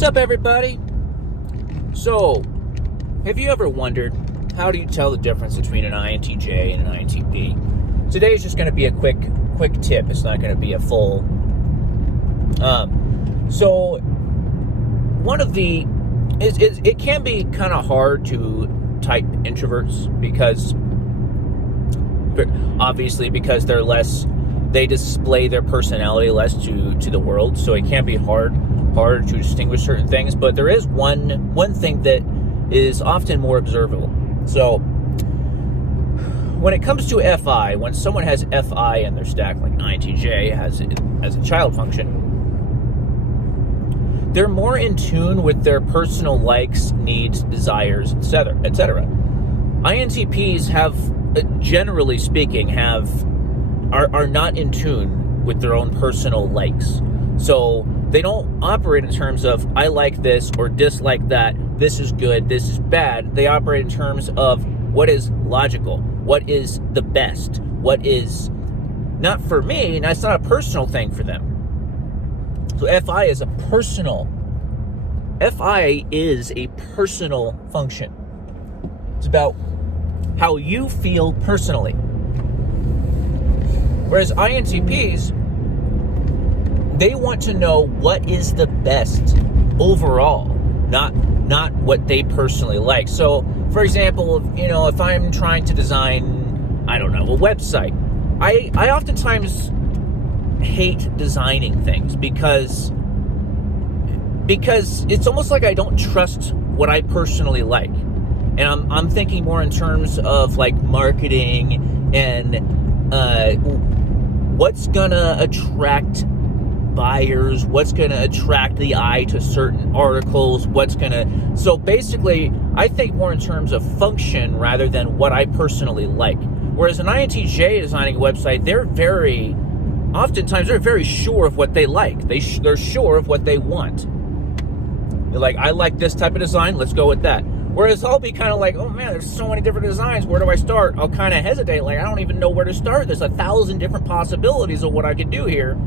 What's up, everybody? So, have you ever wondered, how do you tell the difference between an INTJ and an INTP? Today is just going to be a quick tip. It's not going to be a full. So, one of the it can be kind of hard to type introverts because they display their personality less to the world, so it can be harder to distinguish certain things. But there is one thing that is often more observable. So when it comes to FI, when someone has FI in their stack, like an INTJ has it as a child function, they're more in tune with their personal likes, needs, desires, etc. INTPs have, generally speaking, are not in tune with their own personal likes. So they don't operate in terms of, I like this or dislike that, this is good, this is bad. They operate in terms of what is logical, what is the best, what is not for me, and that's not a personal thing for them. So FI is a personal function. It's about how you feel personally. Whereas INTPs, they want to know what is the best overall, not what they personally like. So, for example, if I'm trying to design, I don't know, a website, I oftentimes hate designing things because it's almost like I don't trust what I personally like. And I'm thinking more in terms of like marketing and what's gonna attract buyers, what's gonna attract the eye to certain articles, so basically I think more in terms of function rather than what I personally like. Whereas an INTJ designing a website, oftentimes they're very sure of what they like. They're sure of what they want. They're like, I like this type of design, let's go with that. Whereas I'll be kind of like, oh man, there's so many different designs, where do I start? I'll kind of hesitate, like I don't even know where to start. There's 1,000 different possibilities of what I could do here.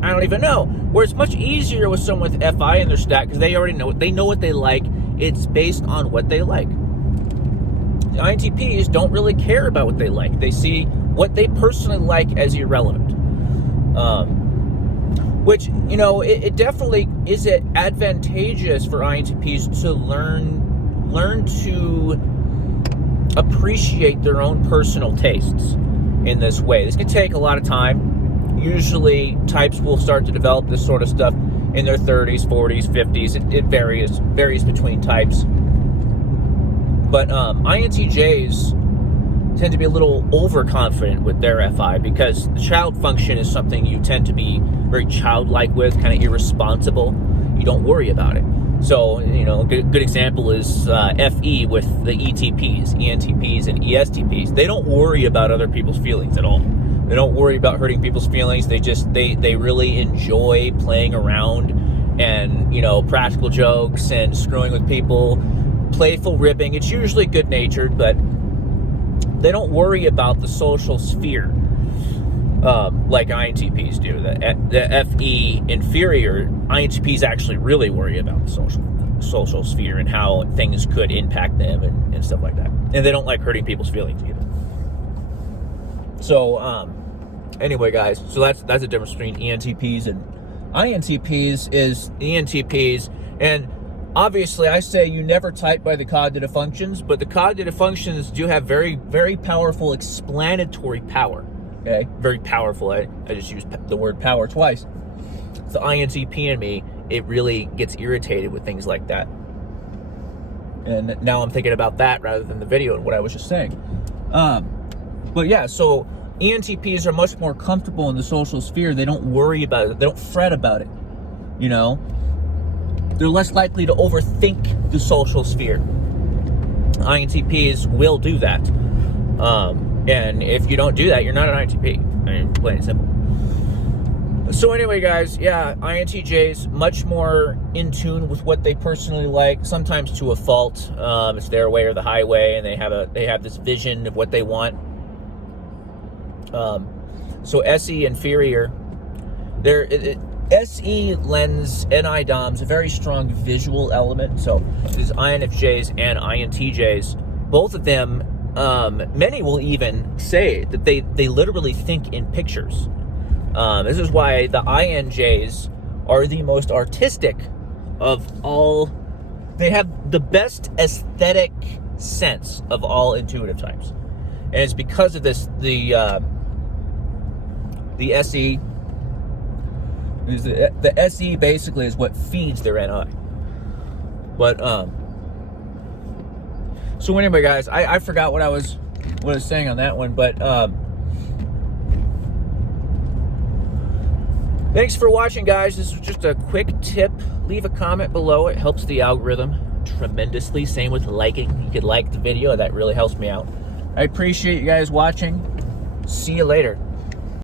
I don't even know. Where it's much easier with someone with FI in their stack, because they already know what they like. It's based on what they like. The INTPs don't really care about what they like. They see what they personally like as irrelevant. Which, it definitely is advantageous for INTPs to learn to appreciate their own personal tastes in this way. This can take a lot of time. Usually types will start to develop this sort of stuff in their 30s, 40s, 50s. It varies between types. But INTJs tend to be a little overconfident with their FI because the child function is something you tend to be very childlike with, kind of irresponsible. You don't worry about it. So, a good example is FE with the ETPs, ENTPs, and ESTPs. They don't worry about other people's feelings at all. They don't worry about hurting people's feelings. They really enjoy playing around and, practical jokes and screwing with people, playful ribbing. It's usually good-natured, but they don't worry about the social sphere like INTPs do. The FE inferior, INTPs actually really worry about the social sphere and how things could impact them and stuff like that. And they don't like hurting people's feelings either. So, anyway, guys, so that's the difference between ENTPs and INTPs is ENTPs. And obviously, I say you never type by the cognitive functions, but the cognitive functions do have very, very powerful explanatory power. Okay, very powerful. I just used the word power twice. The INTP in me, it really gets irritated with things like that. And now I'm thinking about that rather than the video and what I was just saying. But yeah, so ENTPs are much more comfortable in the social sphere. They don't worry about it. They don't fret about it. They're less likely to overthink the social sphere. INTPs will do that. And if you don't do that, you're not an INTP. Plain and simple. So anyway, guys, yeah, INTJs much more in tune with what they personally like, sometimes to a fault. It's their way or the highway, and they have this vision of what they want. So SE inferior, SE lends NI-DOMs a very strong visual element. So these INFJs and INTJs, both of them, many will even say that they literally think in pictures. This is why the INJs are the most artistic of all. They have the best aesthetic sense of all intuitive types. And it's because of this, the SE, the SE basically is what feeds their NI. But, so anyway, guys, I forgot what I was saying on that one, but, thanks for watching, guys. This was just a quick tip. Leave a comment below. It helps the algorithm tremendously. Same with liking. You could like the video. That really helps me out. I appreciate you guys watching. See you later.